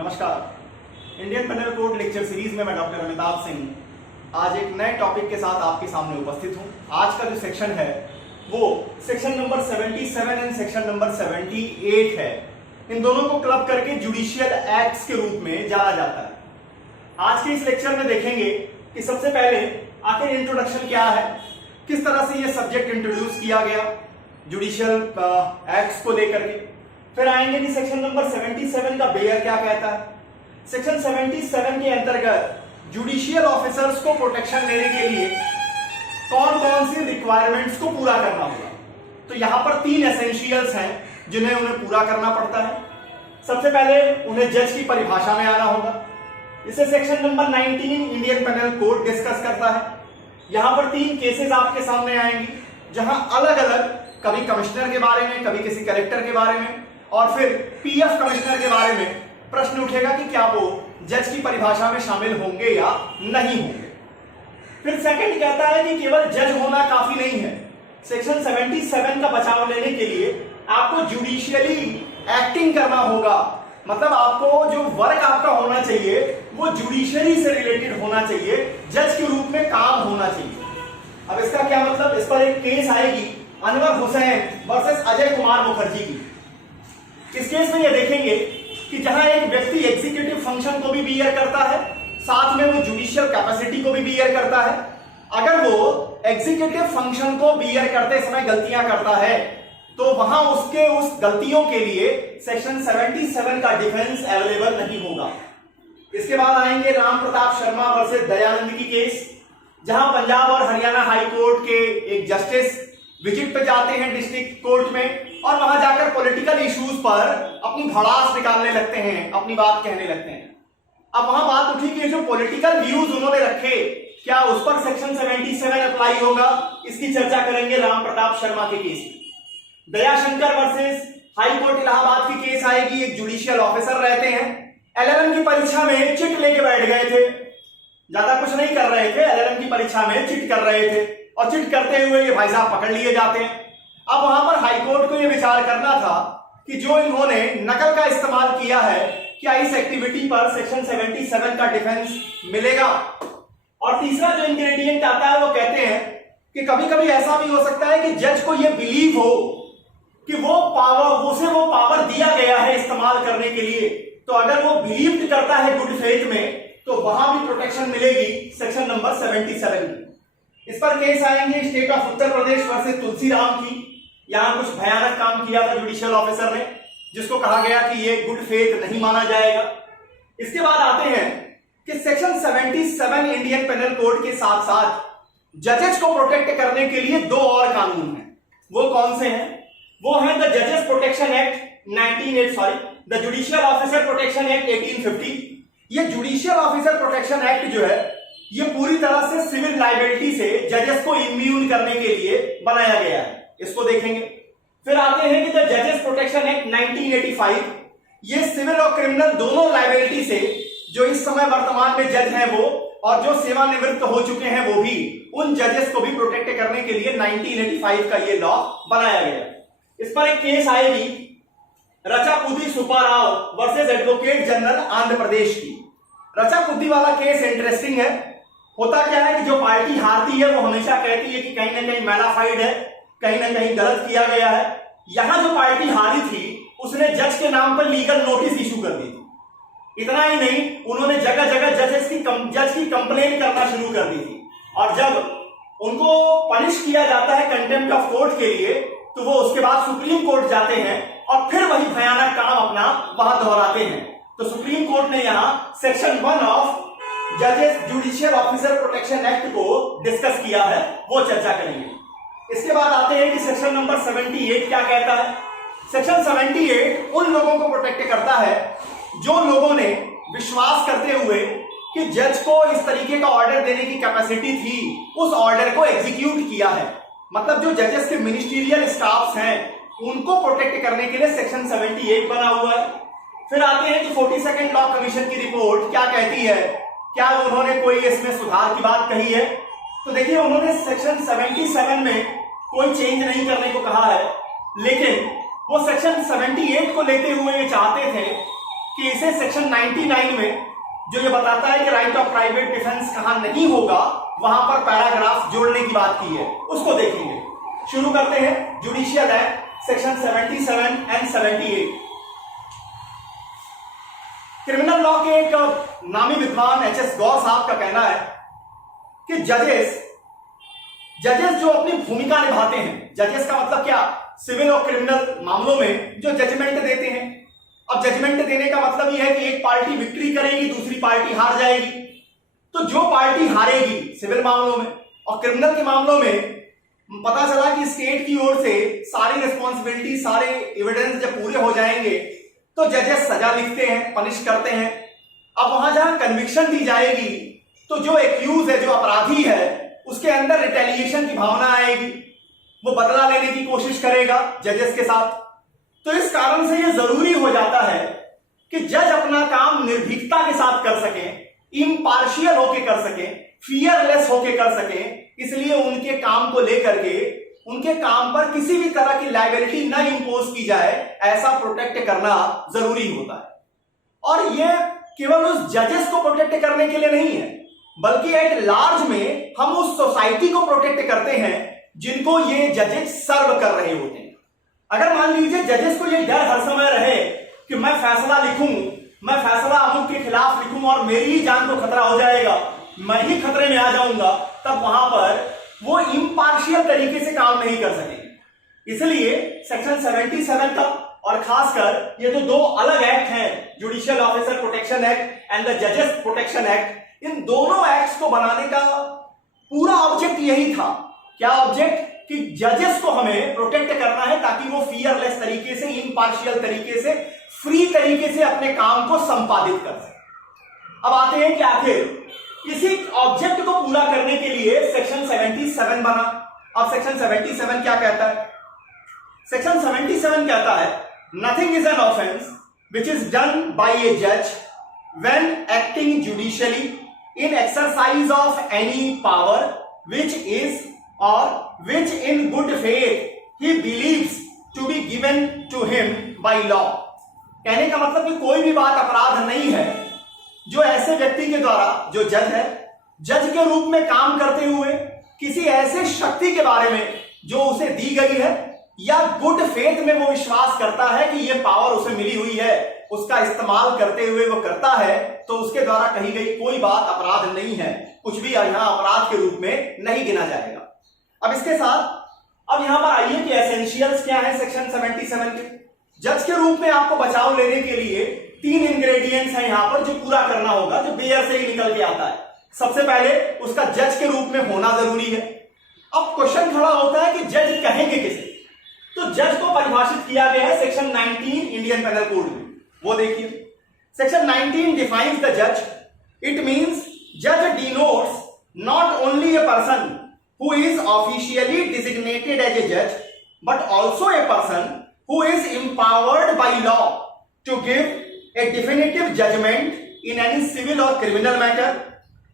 नमस्कार। Indian penal code lecture series में मैं डॉक्टर अमिताभ सिंह आज एक नए टॉपिक के साथ आपके सामने उपस्थित हूं। आज का जो सेक्शन है वो section number 77 and section number 78 है। इन दोनों को क्लब करके जुडिशियल एक्ट्स के रूप में जाना जाता है। आज के इस लेक्चर में देखेंगे कि सबसे पहले आखिर इंट्रोडक्शन क्या है, किस तरह से ये सब्जेक्ट इंट्रोड्यूस किया गया जुडिशियल एक्ट्स को लेकर के। फिर आएंगे कि सेक्शन नंबर 77 का बेयर क्या कहता है। सेक्शन 77 के अंतर्गत जुडिशियल ऑफिसर्स को प्रोटेक्शन देने के लिए कौन कौन सी रिक्वायरमेंट्स को पूरा करना होगा। तो यहां पर 3 एसेंशियल्स हैं जिन्हें उन्हें पूरा करना पड़ता है। सबसे पहले उन्हें जज की परिभाषा में आना होगा। इसे section number 19 Indian penal code discuss करता है। यहां पर 3 केसेस आपके सामने आएंगी जहां अलग अलग, कभी कमिश्नर के बारे में, कभी किसी कलेक्टर के बारे में और फिर पीएफ कमिश्नर के बारे में प्रश्न उठेगा कि क्या वो जज की परिभाषा में शामिल होंगे या नहीं होंगे। फिर सेकंड कहता है कि केवल जज होना काफी नहीं है। सेक्शन 77 का बचाव लेने के लिए आपको जुडिशियली एक्टिंग करना होगा। मतलब आपको जो वर्क आपका होना चाहिए वो जुडिशरी से रिलेटेड होना चाहिए, जज के रूप में काम होना चाहिए। अब इसका क्या मतलब, इस पर एक केस आएगी अनवर हुसैन वर्सेस अजय कुमार मुखर्जी की। इस केस में ये देखेंगे कि जहां एक व्यक्ति एग्जीक्यूटिव फंक्शन को भी बियर करता है, साथ में वो जुडिशियल कैपेसिटी को भी बियर करता है। अगर वो एग्जीक्यूटिव फंक्शन को बियर करते समय गलतियां करता है तो वहां उसके उस गलतियों के लिए सेक्शन 77 का डिफेंस अवेलेबल नहीं होगा। इसके बाद आएंगे राम प्रताप शर्मा वर्सेस दयानंद की केस, जहां पंजाब और हरियाणा हाई कोर्ट के एक जस्टिस विजिट पे जाते हैं डिस्ट्रिक्ट कोर्ट में और वहां जाकर पॉलिटिकल इश्यूज पर अपनी भड़ास निकालने लगते हैं, अपनी बात कहने लगते हैं। अब वहां बात उठी कि जो पॉलिटिकल व्यूज उन्होंने रखे क्या उस पर सेक्शन 77 अप्लाई होगा। इसकी चर्चा करेंगे राम प्रताप शर्मा के केस में। Dayashankar versus high court Allahabad की केस आएगी। एक जुडिशियल ऑफिसर रहते हैं, एलएलएम की परीक्षा में चिट लेके बैठ गए थे, ज्यादा कुछ नहीं कर रहे थे, एलएलएम की परीक्षा में चिट कर रहे थे और चिट करते हुए ये भाई साहब पकड़ लिए जाते हैं। अब वहां पर हाईकोर्ट को यह विचार करना था कि जो इन्होंने नकल का इस्तेमाल किया है क्या इस एक्टिविटी पर सेक्शन 77 का डिफेंस मिलेगा। और तीसरा जो इंग्रेडिएंट आता है वो कहते हैं कि कभी कभी ऐसा भी हो सकता है कि जज को यह बिलीव हो कि वो पावर दिया गया है इस्तेमाल करने के लिए, तो अगर वो बिलीव करता है गुड फेथ में तो वहां भी प्रोटेक्शन मिलेगी सेक्शन नंबर 77 की। इस पर केस आएंगे state of Uttar Pradesh versus Tulsiram की। यहां कुछ भयानक काम किया था जुडिशियल ऑफिसर ने जिसको कहा गया कि ये गुड फेथ नहीं माना जाएगा। इसके बाद आते हैं कि सेक्शन 77 इंडियन पेनल कोड के साथ साथ जजेस को प्रोटेक्ट करने के लिए 2 और कानून हैं। वो कौन से हैं? वो है द जजेस protection act the judicial officer protection act 1850। ये जुडिशियल ऑफिसर प्रोटेक्शन एक्ट जो है ये पूरी तरह से सिविल लाइबिलिटी से जजेस को इम्यून करने के लिए बनाया गया है, इसको देखेंगे। फिर आते हैं कि द जजेस प्रोटेक्शन एक्ट 1985, ये सिविल और क्रिमिनल दोनों लाइबिलिटी से जो इस समय वर्तमान में जज हैं वो और जो सेवानिवृत्त हो चुके हैं वो भी, उन जजेस को भी प्रोटेक्ट करने के लिए 1985 का ये लॉ बनाया गया। इस पर एक केस आएगी Rachapudi Subbarao versus advocate general Andhra Pradesh की। रचापुदी वाला केस इंटरेस्टिंग है। होता क्या है कि जो पार्टी हारती है वो हमेशा कहती है कि कहीं ना कहीं मैलाफाइड है, कहीं ना कहीं गलत किया गया है। यहां जो पार्टी हारी थी उसने जज के नाम पर लीगल नोटिस इशू कर दी थी। इतना ही नहीं, उन्होंने जगह जगह जज की कंप्लेन करना शुरू कर दी थी और जब उनको पनिश किया जाता है कंटेम्प्ट ऑफ कोर्ट के लिए तो वो उसके बाद सुप्रीम कोर्ट जाते हैं और फिर वही भयानक काम अपना वहां दोहराते हैं। तो सुप्रीम कोर्ट ने यहां सेक्शन 1 ऑफ जजेस जुडिशियल ऑफिसर प्रोटेक्शन एक्ट को डिस्कस किया है, वो चर्चा करेंगे। इसके बाद आते हैं कि सेक्शन नंबर 78 क्या कहता है। सेक्शन 78 उन लोगों को प्रोटेक्ट करता है जो लोगों ने विश्वास करते हुए कि जज को इस तरीके का ऑर्डर देने की कैपेसिटी थी, उस ऑर्डर को एग्जीक्यूट किया है। मतलब जो जजेस के मिनिस्ट्रियल स्टाफ्स हैं उनको प्रोटेक्ट करने के लिए सेक्शन 78 बना हुआ है। फिर आते हैं कि 42nd लॉ कमीशन की रिपोर्ट क्या कहती है, क्या उन्होंने कोई इसमें सुधार की बात कही है। तो देखिए उन्होंने सेक्शन 77 में कोई चेंज नहीं करने को कहा है, लेकिन वो सेक्शन 78 को लेते हुए ये चाहते थे कि इसे सेक्शन 99 में जो ये बताता है कि राइट ऑफ प्राइवेट डिफेंस कहां नहीं होगा, वहां पर पैराग्राफ जोड़ने की बात की है, उसको देखेंगे। शुरू करते हैं judicial act section 77 and 78। Criminal law के एक नामी विद्वान एच.एस. गौर साहब का कहना है कि जजेस जो अपनी भूमिका निभाते हैं, जजेस का मतलब क्या, सिविल और क्रिमिनल मामलों में जो जजमेंट देते हैं। अब जजमेंट देने का मतलब यह है कि एक पार्टी विक्ट्री करेगी, दूसरी पार्टी हार जाएगी। तो जो पार्टी हारेगी सिविल मामलों में और क्रिमिनल के मामलों में पता चला कि स्टेट की ओर से सारी रिस्पॉन्सिबिलिटी, सारे एविडेंस जब पूरे हो जाएंगे तो जजेस सजा लिखते हैं, पनिश करते हैं। अब वहां जहां कन्विक्शन दी जाएगी तो जो एक्यूज है, जो अपराधी है, उसके अंदर रिटेलिएशन की भावना आएगी, वो बदला लेने की कोशिश करेगा जजेस के साथ। तो इस कारण से यह जरूरी हो जाता है कि जज अपना काम निर्भीकता के साथ कर सके, इम्पार्शियल होके कर सके, फियरलेस होके कर सके। इसलिए उनके काम को लेकर के उनके काम पर किसी भी तरह की लायबिलिटी न इंपोज की जाए, ऐसा प्रोटेक्ट करना जरूरी होता है। और यह केवल उस जजेस को प्रोटेक्ट करने के लिए नहीं है, बल्कि एट लार्ज में हम उस सोसाइटी को प्रोटेक्ट करते हैं जिनको ये जजेस सर्व कर रहे होते हैं। अगर मान लीजिए जजेस को ये डर हर समय रहे कि मैं फैसला लिखूं, मैं फैसला अमुक के खिलाफ लिखूं और मेरी ही जान को खतरा हो जाएगा, मैं ही खतरे में आ जाऊंगा, तब वहां पर वो इम्पार्शियल तरीके से काम नहीं कर सकेंगे। इसलिए सेक्शन 77 का और खासकर ये जो दो अलग एक्ट हैं, judicial officer protection act and the जजेस प्रोटेक्शन एक्ट, इन दोनों एक्ट्स को बनाने का पूरा ऑब्जेक्ट यही था। क्या ऑब्जेक्ट? कि जजेस को हमें प्रोटेक्ट करना है ताकि वो फियरलेस तरीके से, इम्पार्शियल तरीके से, फ्री तरीके से अपने काम को संपादित कर सके। अब आते हैं कि आखिर इसी ऑब्जेक्ट को पूरा करने के लिए सेक्शन 77 बना। अब सेक्शन 77 क्या कहता है? सेक्शन 77 कहता है nothing is an offence which is done by a जज when acting judicially in exercise of any power which is or which in good faith he believes to be given to him by law। कहने का मतलब कि कोई भी बात अपराध नहीं है जो ऐसे व्यक्ति के द्वारा, जो जज है, जज के रूप में काम करते हुए किसी ऐसे शक्ति के बारे में जो उसे दी गई है या गुड फेथ में वो विश्वास करता है कि ये पावर उसे मिली हुई है, उसका इस्तेमाल करते हुए वो करता है, तो उसके द्वारा कही गई कोई बात अपराध नहीं है, कुछ भी यहां अपराध के रूप में नहीं गिना जाएगा। अब इसके साथ अब यहां पर आइए कि एसेंशियल्स क्या है सेक्शन 77 के। जज के रूप में आपको बचाव लेने के लिए 3 इंग्रेडिएंट्स हैं यहां पर जो पूरा करना होगा, जो बेयर से ही निकल के आता है। सबसे पहले उसका जज के रूप में होना जरूरी है। अब क्वेश्चन खड़ा होता है कि जज कहेंगे किसे? तो जज को परिभाषित किया गया है सेक्शन 19 इंडियन पेनल कोड में, वो देखिए। सेक्शन 19 डिफाइंस द जज। इट मींस जज denotes not only a person who is officially designated as a जज but also a person who is empowered by law to give a definitive judgment in any civil or criminal matter.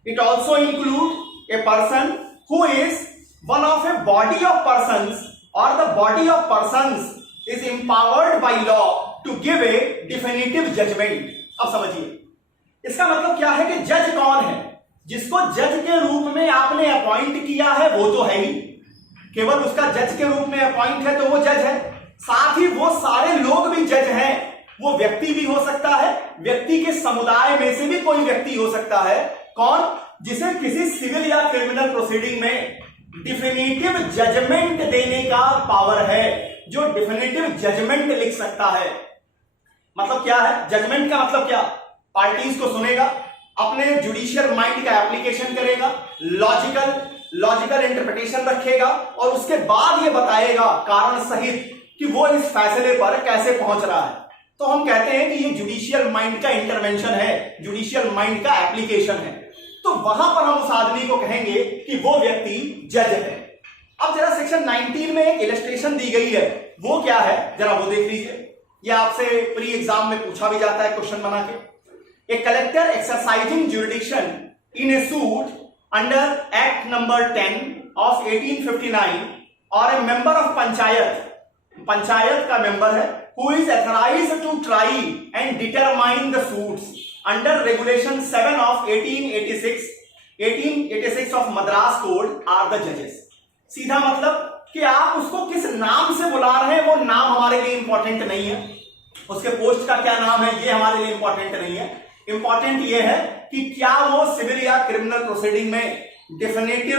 It also includes a person who is one of a body of persons or the body of persons is empowered by law to give a definitive judgment। अब समझिए इसका मतलब क्या है कि जज कौन है? जिसको जज के रूप में आपने अपॉइंट किया है वो तो है ही, केवल उसका जज के रूप में अपॉइंट है तो वो जज है। साथ ही वो सारे लोग भी जज हैं। वो व्यक्ति भी हो सकता है, व्यक्ति के समुदाय में से भी कोई व्यक्ति हो सकता है। कौन? जिसे किसी सिविल या क्रिमिनल प्रोसीडिंग में डिफिनिटिव जजमेंट देने का पावर है, जो डिफिनिटिव जजमेंट लिख सकता है। मतलब क्या है जजमेंट का? मतलब क्या? पार्टीज को सुनेगा, अपने जुडिशियल माइंड का एप्लीकेशन करेगा, लॉजिकल इंटरप्रिटेशन रखेगा और उसके बाद ये बताएगा कारण सहित कि वो इस फैसले पर कैसे पहुंच रहा है। तो हम कहते हैं कि ये जुडिशियल माइंड का इंटरवेंशन है, जुडिशियल माइंड का एप्लीकेशन है। तो वहां पर हम उस आदमी को कहेंगे कि वो व्यक्ति जज है। अब जरा सेक्शन 19 में एक इलस्ट्रेशन दी गई है, वो क्या है जरा वो देख लीजिए। ये आपसे प्री एग्जाम में पूछा भी जाता है क्वेश्चन बना के। ए collector exercising jurisdiction in A suit under act number 10 of 1859 और ए मेंबर ऑफ पंचायत का मेंबर है who is authorized to try and determine the suits under regulation 7 of 1886 of Madras Code are the judges। सीधा मतलब कि आप उसको किस नाम से बुला रहे हैं वो नाम हमारे लिए इंपॉर्टेंट नहीं है, उसके पोस्ट का क्या नाम है ये हमारे लिए इंपॉर्टेंट नहीं है। इंपॉर्टेंट ये है कि क्या वो सिविल या क्रिमिनल प्रोसीडिंग में डिफिनेटिव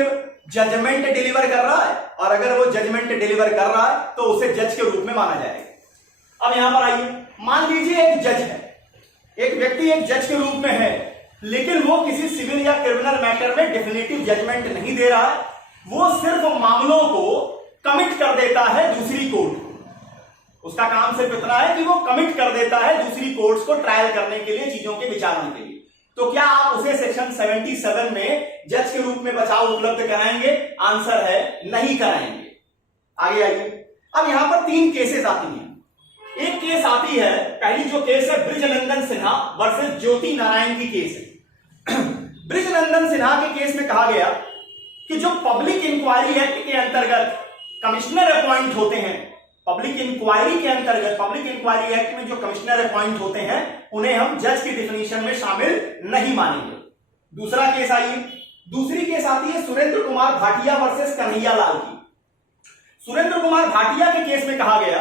जजमेंट डिलीवर कर रहा है, और अगर वो जजमेंट डिलीवर कर रहा है तो उसे जज के रूप में माना जाएगा। अब यहां पर आइए, मान लीजिए एक जज है, एक व्यक्ति एक जज के रूप में है, लेकिन वो किसी सिविल या क्रिमिनल मैटर में डेफिनेटिव जजमेंट नहीं दे रहा है, वो सिर्फ मामलों को कमिट कर देता है दूसरी कोर्ट। उसका काम सिर्फ इतना है कि वो कमिट कर देता है दूसरी कोर्ट्स को ट्रायल करने के लिए, चीजों के विचारण के लिए। तो क्या आप उसे सेक्शन 77 में जज के रूप में बचाव उपलब्ध कराएंगे? आंसर है नहीं कराएंगे। आगे आइए, अब यहां पर 3 केसेस आती हैं। एक केस आती है, पहली जो केस है बृजनंदन सिन्हा वर्सेस ज्योति नारायण की केस है। बृजनंदन सिन्हा के केस में कहा गया कि जो पब्लिक इंक्वायरी एक्ट के अंतर्गत कमिश्नर अपॉइंट होते हैं, पब्लिक इंक्वायरी के अंतर्गत, पब्लिक इंक्वायरी एक्ट में जो कमिश्नर अपॉइंट होते हैं उन्हें हम जज की डिफिनीशन में शामिल नहीं मानेंगे। दूसरा केस आइए, दूसरी केस आती है सुरेंद्र कुमार भाटिया वर्सेस कन्हैया लाल की। सुरेंद्र कुमार भाटिया के केस में कहा गया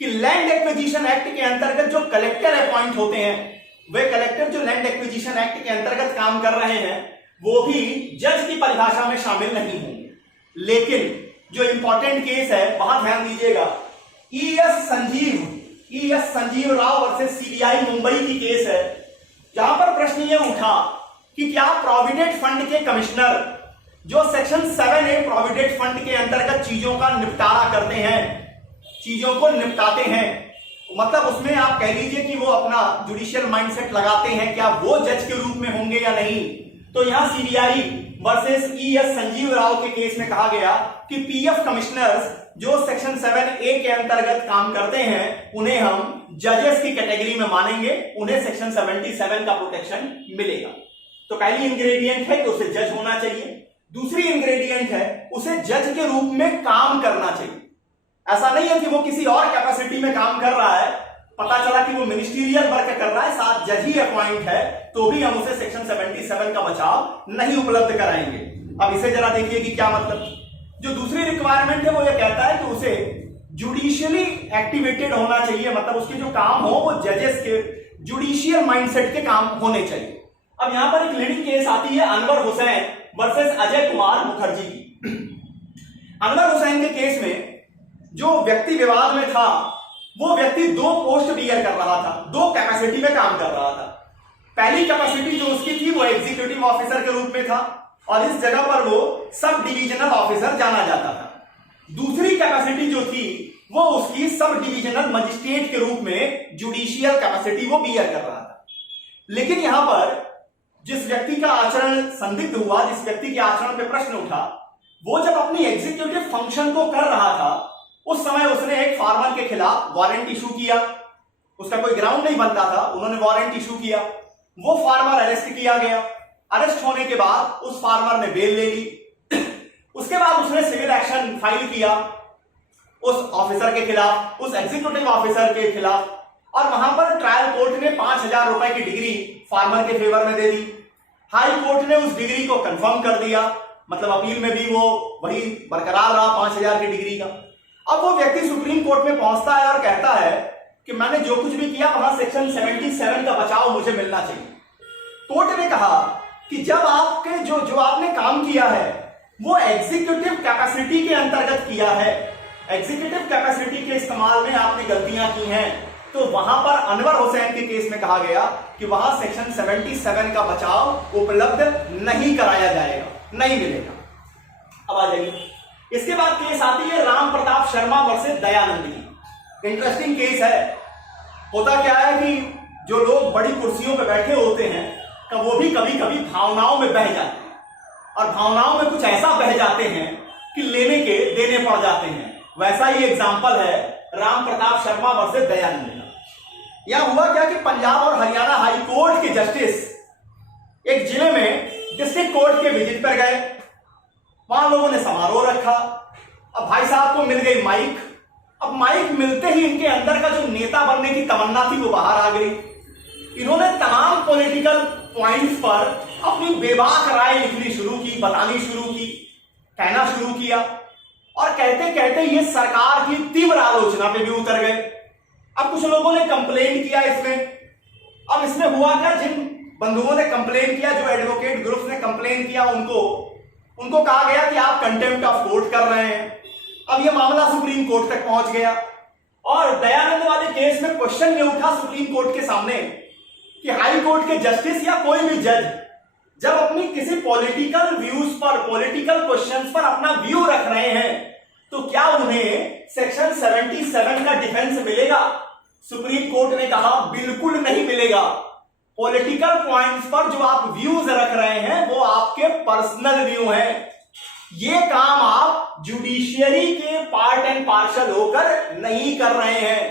कि लैंड एक्विजिशन एक्ट के अंतर्गत जो कलेक्टर अपॉइंट होते हैं, वे कलेक्टर जो लैंड एक्विजिशन एक्ट के अंतर्गत काम कर रहे हैं वो भी जज की परिभाषा में शामिल नहीं होंगे। लेकिन जो इंपॉर्टेंट केस है वहां ध्यान दीजिएगा, ई.एस. संजीव राव वर्सेस सीबीआई मुंबई की केस है, जहां पर प्रश्न यह उठा कि क्या प्रोविडेंट फंड के कमिश्नर जो सेक्शन 7A प्रोविडेंट फंड के अंतर्गत चीजों का निपटारा करते हैं, चीजों को निपटाते हैं, मतलब उसमें आप कह लीजिए कि वो अपना जुडिशियल माइंडसेट लगाते हैं, क्या वो जज के रूप में होंगे या नहीं। तो यहां सीबीआई वर्सेस ई.एस. संजीव राव के केस में कहा गया कि पीएफ कमिश्नर्स जो सेक्शन 7A के अंतर्गत काम करते हैं उन्हें हम जजेस की कैटेगरी में मानेंगे, उन्हें सेक्शन 77 का प्रोटेक्शन मिलेगा। तो पहली इंग्रेडिएंट है कि उसे जज होना चाहिए, दूसरी इंग्रेडिएंट है उसे जज के रूप में काम करना चाहिए। ऐसा नहीं है कि वो किसी और कैपेसिटी में काम कर रहा है, पता चला कि वो मिनिस्ट्रियल वर्क कर रहा है, साथ जज ही अपॉइंट है, तो भी हम उसे सेक्शन 77 का बचाव नहीं उपलब्ध कराएंगे। अब इसे जरा देखिए कि क्या मतलब। जो दूसरी रिक्वायरमेंट है वो ये कहता है कि उसे जुडिशियली एक्टिवेटेड होना चाहिए, मतलब उसके जो काम हो वो जजेस के जुडिशियल माइंडसेट के काम होने चाहिए। अब यहां पर एक लीडिंग केस आती है अनवर हुसैन वर्सेस अजय कुमार मुखर्जी की। अनवर हुसैन के केस में जो व्यक्ति विवाद में था वो व्यक्ति 2 पोस्ट बियर कर रहा था, 2 कैपेसिटी में काम कर रहा था। पहली कैपेसिटी जो उसकी थी वो एग्जीक्यूटिव ऑफिसर के रूप में था और इस जगह पर वो सब डिविजनल ऑफिसर जाना जाता था। दूसरी कैपेसिटी जो थी वो उसकी सब डिविजनल मजिस्ट्रेट के रूप में जुडिशियल कैपेसिटी वो बियर कर रहा था। लेकिन यहां पर जिस व्यक्ति का आचरण संदिग्ध हुआ, जिस व्यक्ति के आचरण पे प्रश्न उठा, वो जब अपनी एग्जीक्यूटिव फंक्शन को कर रहा था उस समय उसने एक फार्मर के खिलाफ वारंट इशू किया। उसका कोई ग्राउंड नहीं बनता था, उन्होंने वारंट इशू किया, वो फार्मर अरेस्ट किया गया। अरेस्ट होने के बाद उस फार्मर ने बेल ले ली। उसके बाद उसने सिविल एक्शन फाइल किया उस ऑफिसर के खिलाफ, उस एग्जीक्यूटिव ऑफिसर के खिलाफ, और वहां पर ट्रायल कोर्ट ने 5,000 रुपए की डिग्री फार्मर के फेवर में दे दी। हाई कोर्ट ने उस डिग्री को कंफर्म कर दिया, मतलब अपील में भी वो वही बरकरार रहा 5,000 की डिग्री का। अब वो व्यक्ति सुप्रीम कोर्ट में पहुंचता है और कहता है कि मैंने जो कुछ भी किया वहां सेक्शन 77 का बचाव मुझे मिलना चाहिए। कोर्ट ने कहा कि जब आपके जो आपने काम किया है वो एग्जीक्यूटिव कैपेसिटी के अंतर्गत किया है, एग्जीक्यूटिव कैपेसिटी के इस्तेमाल में आपने गलतियां की हैं, तो वहां पर अनवर हुसैन के केस में कहा गया कि वहां सेक्शन 77 का बचाव उपलब्ध नहीं कराया जाएगा, नहीं मिलेगा। अब आ जाइए, इसके बाद केस आती है राम प्रताप शर्मा वर्सेस दयानंद की। इंटरेस्टिंग केस है। होता क्या है कि जो लोग बड़ी कुर्सियों पर बैठे होते हैं वो भी कभी कभी भावनाओं में बह जाते हैं, और भावनाओं में कुछ ऐसा बह जाते हैं कि लेने के देने पड़ जाते हैं। वैसा ही एग्जाम्पल है राम प्रताप शर्मा वर्सेस दयानंद का। यह हुआ क्या कि पंजाब और हरियाणा हाई कोर्ट के जस्टिस एक जिले में डिस्ट्रिक्ट कोर्ट के विजिट पर गए। वहां लोगों ने समारोह रखा। अब भाई साहब को मिल गई माइक अब माइक मिलते ही इनके अंदर का जो नेता बनने की तमन्ना थी वो बाहर आ गई। इन्होंने तमाम पॉलिटिकल पॉइंट्स पर अपनी बेबाक राय लिखनी शुरू की, बतानी शुरू की, कहना शुरू किया और कहते कहते ये सरकार की तीव्र आलोचना पे भी उतर गए। अब कुछ लोगों ने कंप्लेंट किया इसमें। अब इसमें हुआ क्या, जिन बंधुओं ने कंप्लेन किया, जो एडवोकेट ग्रुप्स ने कंप्लेन किया, उनको कहा गया कि आप कंटेम्प्ट ऑफ कोर्ट कर रहे हैं। अब यह मामला सुप्रीम कोर्ट तक पहुंच गया और दयानंद वाले केस में क्वेश्चन ये उठा सुप्रीम कोर्ट के सामने कि हाई कोर्ट के जस्टिस या कोई भी जज जब अपनी किसी पॉलिटिकल व्यूज पर, पॉलिटिकल क्वेश्चंस पर अपना व्यू रख रहे हैं तो क्या उन्हें सेक्शन 77 का डिफेंस मिलेगा? सुप्रीम कोर्ट ने कहा बिल्कुल नहीं मिलेगा। पॉलिटिकल पॉइंट्स पर जो आप व्यूज रख रहे हैं वो आपके पर्सनल व्यू हैं। ये काम आप जुडिशियरी के पार्ट एंड पार्शल होकर नहीं कर रहे हैं।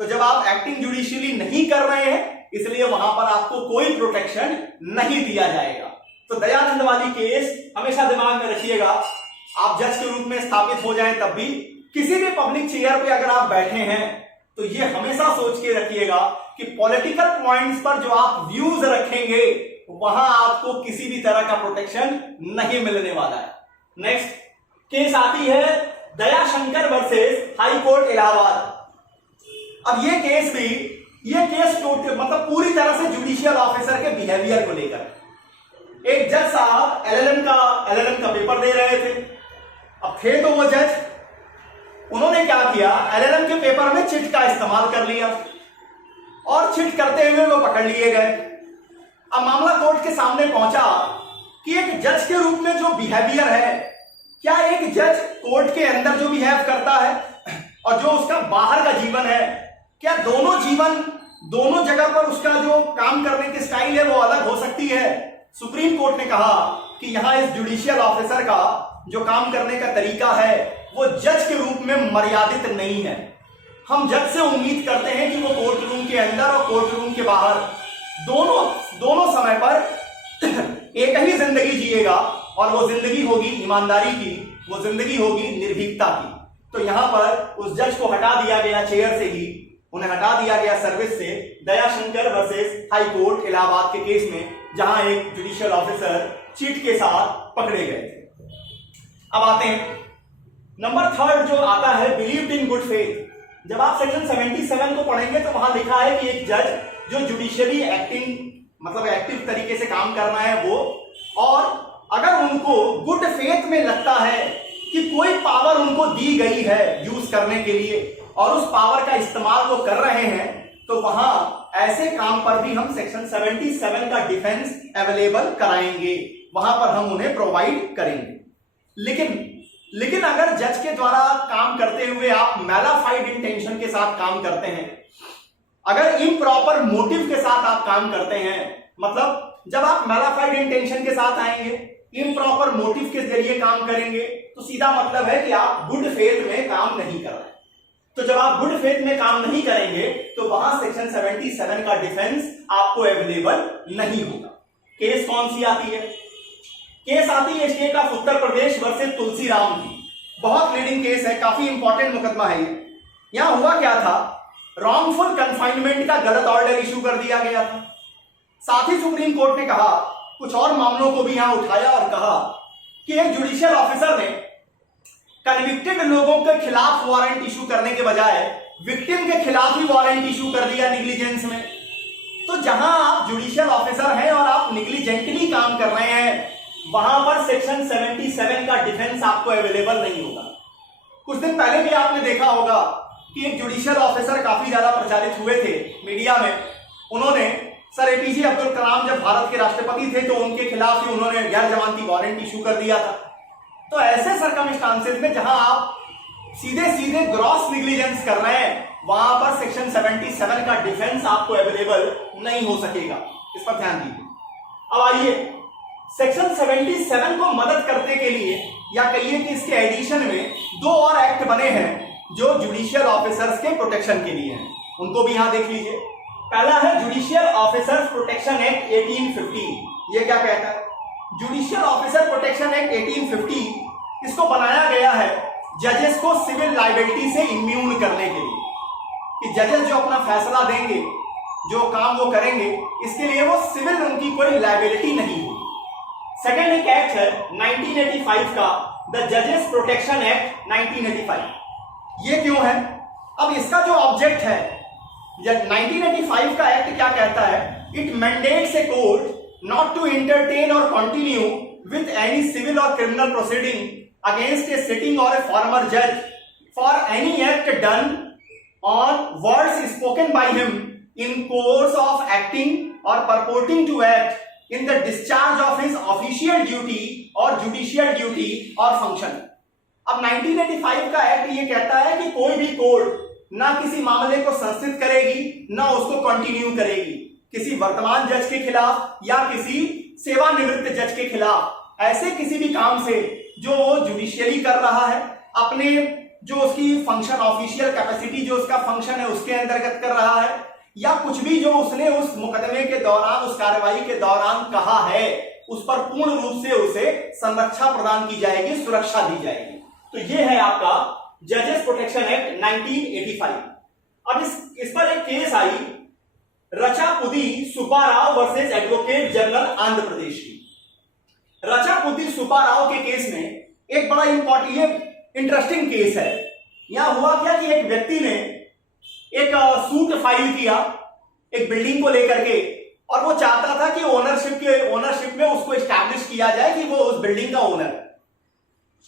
तो जब आप एक्टिंग जुडिशियली नहीं कर रहे हैं इसलिए वहां पर आपको कोई प्रोटेक्शन नहीं दिया जाएगा। तो दयानंद वाली केस हमेशा दिमाग में रखिएगा। आप जज के रूप में स्थापित हो जाएं तब भी किसी भी पब्लिक चेयर पे अगर आप बैठे हैं तो ये हमेशा सोच के रखिएगा कि पॉलिटिकल पॉइंट्स पर जो आप व्यूज रखेंगे वहां आपको किसी भी तरह का प्रोटेक्शन नहीं मिलने वाला है। नेक्स्ट केस आती है Dayashankar versus high court Allahabad. अब ये केस मतलब पूरी तरह से जुडिशियल ऑफिसर के बिहेवियर को लेकर। एक जज साहब एलएलएम का पेपर दे रहे थे। अब थे तो वो जज, उन्होंने क्या किया, एलएलएम के पेपर में चिट का इस्तेमाल कर लिया और चिट करते हुए वो पकड़ लिए गए। अब मामला कोर्ट के सामने पहुंचा कि एक जज के रूप में जो बिहेवियर है, क्या एक जज कोर्ट के अंदर जो बिहेव करता है और जो उसका बाहर का जीवन है, क्या दोनों जगह पर उसका जो काम करने की स्टाइल है वो अलग हो सकती है? सुप्रीम कोर्ट ने कहा कि यहां इस जुडिशियल ऑफिसर का जो काम करने का तरीका है वो जज के रूप में मर्यादित नहीं है। हम जज से उम्मीद करते हैं कि वो कोर्ट रूम के अंदर और कोर्ट रूम के बाहर दोनों समय पर एक ही जिंदगी जिएगा और वो जिंदगी होगी ईमानदारी की, वो जिंदगी होगी निर्भीकता की। तो यहां पर उस जज को हटा दिया गया चेयर से ही, उन्हें हटा दिया गया सर्विस से, Dayashankar versus high court Allahabad के केस में, जहां एक जुडिशियल ऑफिसर चीट के साथ पकड़े गए थे। अब आते हैं नंबर थर्ड जो आता है बिलीव्ड इन गुड फेथ। जब आप सेक्शन 77 को पढ़ेंगे तो वहां लिखा है कि एक जज जो जुडिशियली एक्टिव तरीके से काम करना है वो, और अगर उनको गुड फेथ में लगता है कि कोई पावर उनको दी गई है यूज करने के लिए और उस पावर का इस्तेमाल वो कर रहे हैं, तो वहां ऐसे काम पर भी हम सेक्शन 77 का डिफेंस अवेलेबल कराएंगे, वहां पर हम उन्हें प्रोवाइड करेंगे। लेकिन अगर जज के द्वारा काम करते हुए आप मैलाफाइड इंटेंशन के साथ काम करते हैं, अगर इम्प्रॉपर मोटिव के साथ आप काम करते हैं, मतलब जब आप मैलाफाइड इंटेंशन के साथ आएंगे, इम्प्रॉपर मोटिव के जरिए काम करेंगे, तो सीधा मतलब है कि आप गुड फेथ में काम नहीं कर रहे। तो जब आप गुड फेथ में काम नहीं करेंगे तो वहां सेक्शन 77 का डिफेंस आपको अवेलेबल नहीं होगा। केस कौन सी आती है? केस आती है state of Uttar Pradesh versus Tulsiram की। बहुत लीडिंग केस है, काफी इंपॉर्टेंट मुकदमा है ये। यहां हुआ क्या था, रॉन्गफुल कन्फाइनमेंट का गलत ऑर्डर इशू कर दिया गया था। साथ ही सुप्रीम कोर्ट ने कहा, कुछ और मामलों को भी यहां उठाया और कहा कि एक जुडिशियल ऑफिसर ने कन्विक्टेड लोगों के खिलाफ वारंट इशू करने के बजाय विक्टिम के खिलाफ ही वारंट इशू कर दिया नेग्लिजेंस में। तो जहां आप जुडिशियल ऑफिसर हैं और आप नेग्लिजेंटली काम कर रहे हैं, वहां पर सेक्शन 77 का डिफेंस आपको अवेलेबल नहीं होगा। कुछ दिन पहले भी आपने देखा होगा कि एक जुडिशियल ऑफिसर काफी ज्यादा प्रचारित हुए थे मीडिया में। उन्होंने सर एपीजे अब्दुल कलाम जब भारत के राष्ट्रपति थे तो उनके खिलाफ ही उन्होंने गैर जमानती वारंट इशू कर दिया था। तो ऐसे सर्कमस्टांसेस में जहां आप सीधे ग्रॉस नेग्लिजेंस कर रहे हैं, वहां पर सेक्शन 77 का डिफेंस आपको अवेलेबल नहीं हो सकेगा। इस पर ध्यान दीजिए। अब आइए सेक्शन 77 को मदद करने के लिए, या कहिए कि इसके एडिशन में दो और एक्ट बने हैं जो जुडिशियल ऑफिसर्स के प्रोटेक्शन के लिए हैं। उनको भी यहां देख लीजिए। पहला है जुडिशियल ऑफिसर्स प्रोटेक्शन एक्ट 1850। ये क्या कहता है? जुडिशियल ऑफिसर प्रोटेक्शन एक्ट 1850 इसको बनाया गया है जजेस को सिविल लाइबिलिटी से इम्यून करने के लिए, कि जजेस जो अपना फैसला देंगे, जो काम वो करेंगे, इसके लिए वो सिविल उनकी कोई लाइबिलिटी नहीं होगी। सेकेंड एक एक्ट है 1985 का, द जजेस प्रोटेक्शन एक्ट 1985। ये क्यों है? अब इसका जो ऑब्जेक्ट है, 1985 का एक्ट क्या कहता है? It mandates a court not to entertain or continue with any civil or criminal proceeding against a sitting or a former जज for any act done on words spoken by him in course of acting or purporting to act in the discharge of his official duty or judicial duty or function। अब 1985 का act ये कहता है कि कोई भी court ना किसी मामले को संस्थित करेगी, ना उसको कंटिन्यू करेगी किसी वर्तमान जज के खिलाफ या किसी सेवानिवृत्त जज के खिलाफ, ऐसे किसी भी काम से जो वो जुडिशियली कर रहा है, अपने जो उसकी फंक्शन, ऑफिशियल कैपेसिटी जो उसका फंक्शन है उसके अंतर्गत कर रहा है, या कुछ भी जो उसने उस मुकदमे के दौरान, उस कार्रवाई के दौरान कहा है, उस पर पूर्ण रूप से उसे संरक्षा प्रदान की जाएगी, सुरक्षा दी जाएगी। तो ये है आपका जजेस प्रोटेक्शन एक्ट 1985। अब इस पर एक केस आई Rachapudi Subbarao versus advocate general Andhra Pradesh की। रचापुदी सुब्बाराव के केस में एक बड़ा इंपॉर्टेंट इंटरेस्टिंग केस है। यहां हुआ क्या कि एक व्यक्ति ने एक सूट फाइल किया एक बिल्डिंग को लेकर के, और वो चाहता था कि ओनरशिप में उसको एस्टैब्लिश किया जाए कि वो उस बिल्डिंग का ओनर।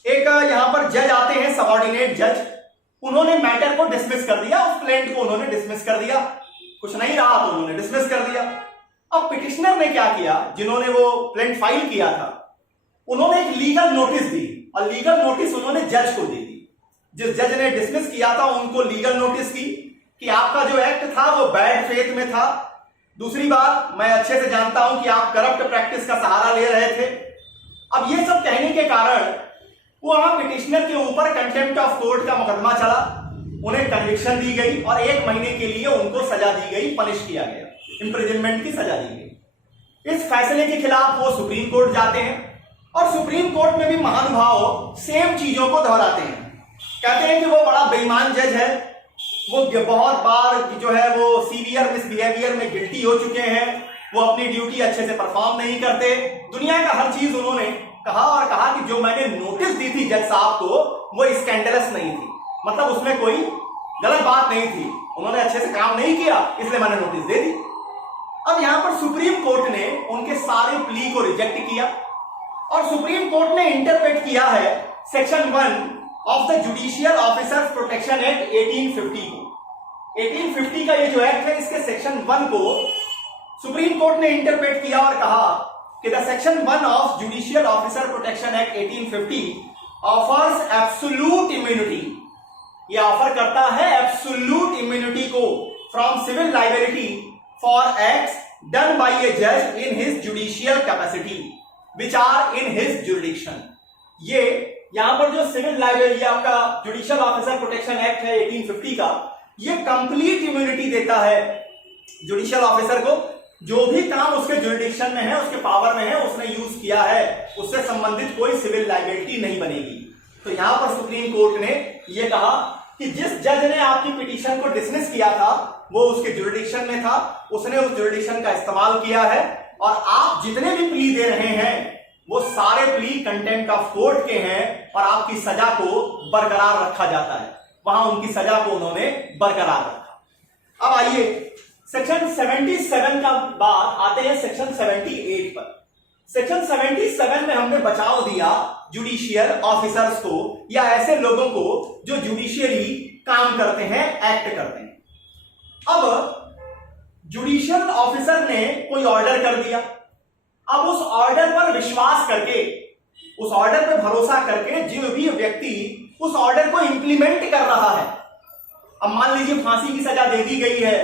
एक यहां पर जज आते हैं, सबऑर्डिनेट जज, उन्होंने मैटर को डिसमिस कर दिया, उस प्लेंट को उन्होंने डिसमिस कर दिया, कुछ नहीं रहा तो उन्होंने डिसमिस कर दिया। अब पिटिशनर ने क्या किया, जिन्होंने वो प्लेंट फाइल किया था, उन्होंने एक लीगल नोटिस दी, और लीगल नोटिस उन्होंने जज को दे दी। जिस जज ने डिसमिस किया था उनको लीगल नोटिस की कि आपका जो एक्ट था वो बैड फेथ में था। दूसरी बात, मैं अच्छे से जानता हूं कि आप करप्ट प्रैक्टिस का सहारा ले रहे थे। अब ये सब कहने के कारण वहां पिटिशनर के ऊपर कंटेम्प्ट ऑफ कोर्ट का मुकदमा चला, उन्हें कन्विक्शन दी गई और 1 महीने के लिए उनको सजा दी गई, पनिश किया गया, इंप्रिजनमेंट की सजा दी गई। इस फैसले के खिलाफ वो सुप्रीम कोर्ट जाते हैं, और सुप्रीम कोर्ट में भी महानुभाव सेम चीजों को दोहराते हैं, कहते हैं कि वो बड़ा बेईमान जज है, वो बहुत बार जो है वो सीवियर मिसबिहेवियर में गिल्टी हो चुके हैं, वो अपनी ड्यूटी अच्छे से परफॉर्म नहीं करते। दुनिया का हर चीज उन्होंने कहा, और कहा कि जो मैंने नोटिस दी थी जज साहब को वो स्कैंडलस नहीं थी, मतलब उसमें कोई गलत बात नहीं थी, उन्होंने अच्छे से काम नहीं किया इसलिए मैंने नोटिस दे दी। अब यहां पर सुप्रीम कोर्ट ने उनके सारे प्ली को रिजेक्ट किया, और सुप्रीम कोर्ट ने इंटरप्रेट किया है section 1 of the judicial officers protection act 1850 को। 1850 का ये जो एक्ट है, इसके सेक्शन 1 को सुप्रीम कोर्ट ने इंटरप्रेट किया और कहा कि the section 1 of judicial officer protection act 1850 offers absolute immunity, ये ऑफर करता है एब्सोल्यूट इम्यूनिटी को from civil liability for acts done by a जज in his judicial capacity which are in his jurisdiction. ये यहां पर जो सिविल लाइबिलिटी आपका जुडिशियल ऑफिसर प्रोटेक्शन एक्ट है 1850 का, ये कंप्लीट इम्यूनिटी देता है जुडिशियल ऑफिसर को, जो भी काम उसके जुरिडिक्शन में है, उसके पावर में है, उसने यूज किया है, उससे संबंधित कोई सिविल लाइबिलिटी नहीं बनेगी। तो यहां पर सुप्रीम कोर्ट ने यह कहा कि जिस जज ने आपकी पिटीशन को डिसमिस किया था वो उसके जुरिडिक्शन में था, उसने उस जुरिडिक्शन का इस्तेमाल किया है, और आप जितने भी प्ली दे रहे हैं वो सारे प्ली कंटेम्प्ट ऑफ कोर्ट के हैं, और आपकी सजा को बरकरार रखा जाता है, वहां उनकी सजा को उन्होंने बरकरार रखा। अब आइए सेक्शन 77 का बाद आते हैं सेक्शन 78 पर। सेक्शन 77 में हमने बचाव दिया जुडिशियल ऑफिसर्स को, या ऐसे लोगों को जो जुडिशियली काम करते हैं, एक्ट करते हैं। अब जुडिशियल ऑफिसर ने कोई ऑर्डर कर दिया, अब उस ऑर्डर पर विश्वास करके, उस ऑर्डर पर भरोसा करके जो भी व्यक्ति उस ऑर्डर को इंप्लीमेंट कर रहा है, अब मान लीजिए फांसी की सजा दे दी गई है,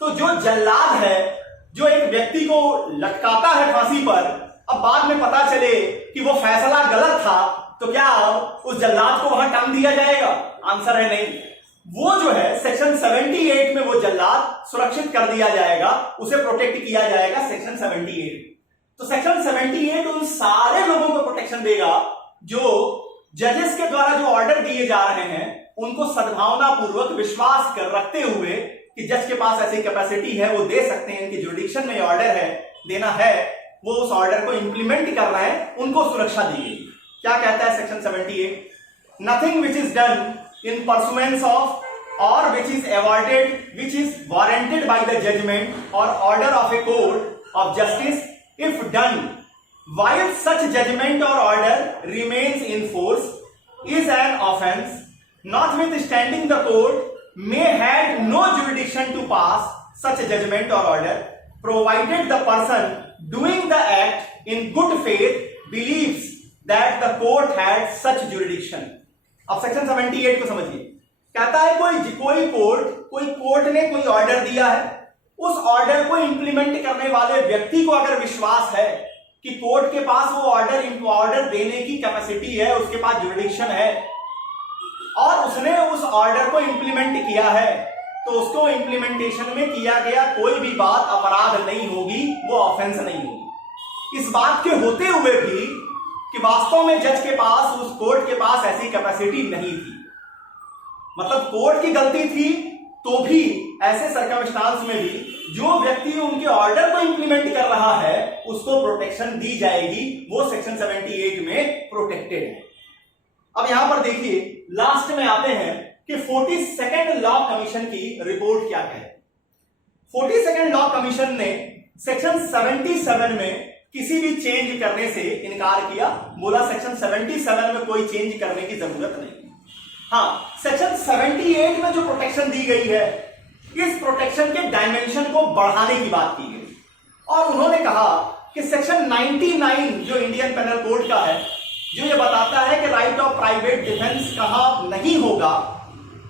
तो जो जल्लाद है, जो एक व्यक्ति को लटकाता है फांसी पर, अब बाद में पता चले कि वो फैसला गलत था, तो क्या उस जल्लाद को वहां टांग दिया जाएगा? आंसर है नहीं। वो जो है सेक्शन 78 में वो जल्लाद सुरक्षित कर दिया जाएगा, उसे प्रोटेक्ट किया जाएगा सेक्शन 78। तो सेक्शन 78 उन सारे लोगों को प्रोटेक्शन देगा जो जजेस के द्वारा जो ऑर्डर दिए जा रहे हैं उनको सद्भावना पूर्वक विश्वास कर रखते हुए कि जज के पास ऐसी कैपेसिटी है, वो दे सकते हैं कि जुरिडिक्शन में ऑर्डर है देना है, वो उस ऑर्डर को इंप्लीमेंट कर रहे हैं, उनको सुरक्षा दी गई। क्या कहता है section 78? Nothing which is done in pursuance of or which is awarded, which is warranted by the judgment or order of a court of justice, if done while such judgment or order remains in force, is an offence, notwithstanding the court may have no jurisdiction to pass such a judgment or order, provided the person doing the act in good faith believes that the court had such jurisdiction. अब section 78 को समझिए। कहता है कोई court ने कोई order दिया है, उस ऑर्डर को इंप्लीमेंट करने वाले व्यक्ति को अगर विश्वास है कि कोर्ट के पास वो ऑर्डर देने की कैपेसिटी है, उसके पास जुरिडिक्शन है और उसने उस ऑर्डर को इंप्लीमेंट किया है, तो उसको इंप्लीमेंटेशन में किया गया कोई भी बात अपराध नहीं होगी, वो ऑफेंस नहीं होगी। इस बात के होते हुए भी कि वास्तव में जज के पास, उस कोर्ट के पास ऐसी कैपेसिटी नहीं थी, मतलब कोर्ट की गलती थी, तो भी ऐसे सर्कमस्टांस में भी जो व्यक्ति उनके ऑर्डर को इंप्लीमेंट कर रहा है उसको प्रोटेक्शन दी जाएगी, वो सेक्शन 78 में प्रोटेक्टेड है। अब यहां पर देखिए लास्ट में आते हैं कि 42nd लॉ कमीशन की रिपोर्ट क्या है। 42nd लॉ कमीशन ने सेक्शन 77 में किसी भी चेंज करने से इनकार किया, बोला सेक्शन 77 में कोई चेंज करने की जरूरत नहीं। हाँ, सेक्शन 78 में जो प्रोटेक्शन दी गई है, इस प्रोटेक्शन के डायमेंशन को बढ़ाने की बात की गई और उन्होंने कहा कि सेक्शन 99 जो इंडियन पेनल कोड का है, जो ये बताता है कि राइट ऑफ प्राइवेट डिफेंस कहां नहीं होगा,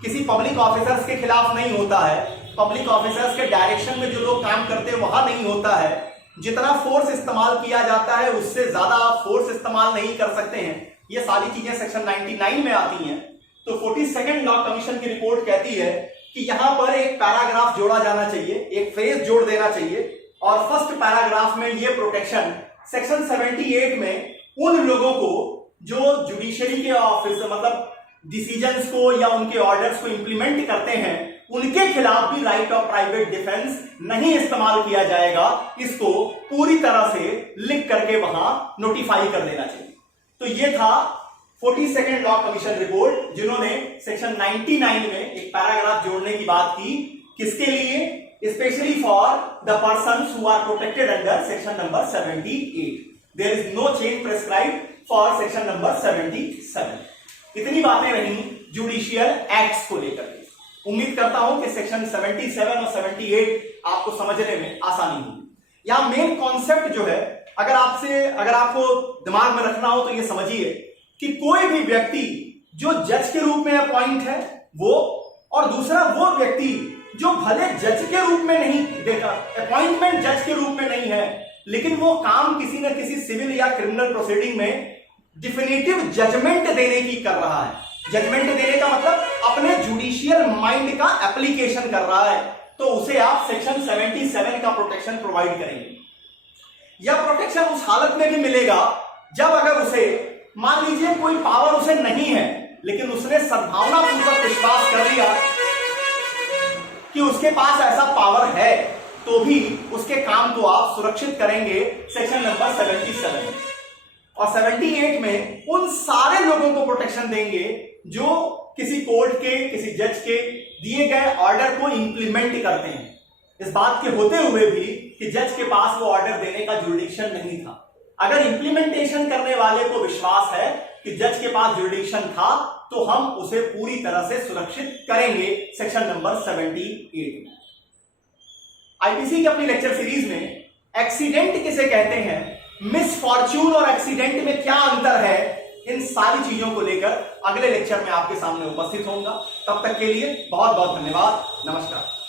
किसी पब्लिक ऑफिसर्स के खिलाफ नहीं होता है, पब्लिक ऑफिसर्स के डायरेक्शन में जो लोग काम करते हैं वहां नहीं होता है, जितना फोर्स इस्तेमाल किया जाता है उससे ज्यादा आप फोर्स इस्तेमाल नहीं कर सकते हैं, ये सारी चीजें सेक्शन 99 में आती हैं। तो 42nd लॉ कमीशन की रिपोर्ट कहती है कि यहां पर एक पैराग्राफ जोड़ा जाना चाहिए, एक फ्रेज जोड़ देना चाहिए और फर्स्ट पैराग्राफ में ये प्रोटेक्शन सेक्शन 78 में उन लोगों को जो जुडिशरी के ऑफिस मतलब डिसीजंस को या उनके ऑर्डर्स को इंप्लीमेंट करते हैं, उनके खिलाफ भी राइट ऑफ प्राइवेट डिफेंस नहीं इस्तेमाल किया जाएगा, इसको पूरी तरह से लिख करके वहां नोटिफाई कर देना चाहिए। तो ये था 42nd लॉ कमीशन रिपोर्ट, जिन्होंने सेक्शन 99 में एक पैराग्राफ जोड़ने की बात की, किसके लिए? Specially for the persons who are protected under section number 78। There is no change prescribed for section number 77। इतनी बातें रही जुडिशियल एक्ट्स को लेकर। उम्मीद करता हूं कि सेक्शन 77 और 78 आपको समझने में आसानी होगी। यहां मेन कॉन्सेप्ट जो है, अगर आपको दिमाग में रखना हो तो ये समझिए कि कोई भी व्यक्ति जो जज के रूप में अपॉइंट है वो, और दूसरा वो व्यक्ति जो भले जज के रूप में नहीं देखा, अपॉइंटमेंट जज के रूप में नहीं है, लेकिन वो काम किसी न किसी सिविल या क्रिमिनल प्रोसीडिंग में डिफिनेटिव जजमेंट देने की कर रहा है। जजमेंट देने का मतलब अपने जुडिशियल माइंड का एप्लीकेशन कर रहा है, तो उसे आप सेक्शन 77 का प्रोटेक्शन प्रोवाइड करेंगे। यह प्रोटेक्शन उस हालत में भी मिलेगा जब अगर उसे, मान लीजिए कोई पावर उसे नहीं है, लेकिन उसने सद्भावना पूर्वक विश्वास कर लिया कि उसके पास ऐसा पावर है, तो भी उसके काम को आप सुरक्षित करेंगे सेक्शन नंबर 77 और 78 में उन सारे लोगों को प्रोटेक्शन देंगे जो किसी कोर्ट के, किसी जज के दिए गए ऑर्डर को इंप्लीमेंट करते हैं, इस बात के होते हुए भी कि जज के पास वो ऑर्डर देने का जुरिडिक्शन नहीं था। अगर इंप्लीमेंटेशन करने वाले को विश्वास है कि जज के पास जुरिडिक्शन था, तो हम उसे पूरी तरह से सुरक्षित करेंगे सेक्शन नंबर 78 में। आईपीसी की अपनी लेक्चर सीरीज में एक्सीडेंट किसे कहते हैं, मिसफॉर्च्यून और एक्सीडेंट में क्या अंतर है, इन सारी चीजों को लेकर अगले लेक्चर में आपके सामने उपस्थित होऊंगा। तब तक के लिए बहुत बहुत धन्यवाद। नमस्कार।